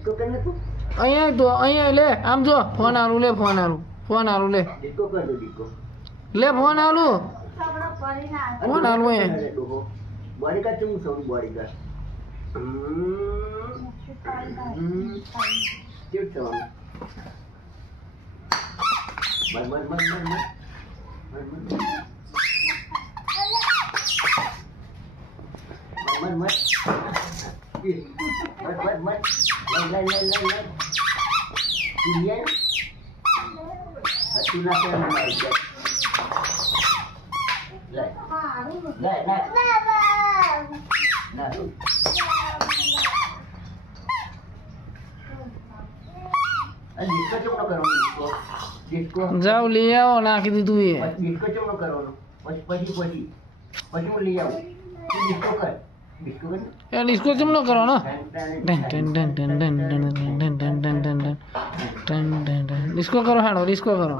disco કરને તું અહીંયા તો અહીંયા લે આમ જો ફોન આલું લે ફોન આલું લે ડિસ્કો કર દો ડિસ્કો લે ફોન આલું ફોન આલું એ બોડી કા ચું સૌ બોડી કા કેવું થવાનું મત તું ના કે જાઓ લઈ આવો નાખી દીધું એ ડિસ્કો ચમનો કરવાનો પછી હું લઈ આવું ડિસ્કો કર ડિસ્કો કર એ ડિસ્કો ચમનો કરવાનો ડિસ્કો કરો હાડો ડિસ્કો કરો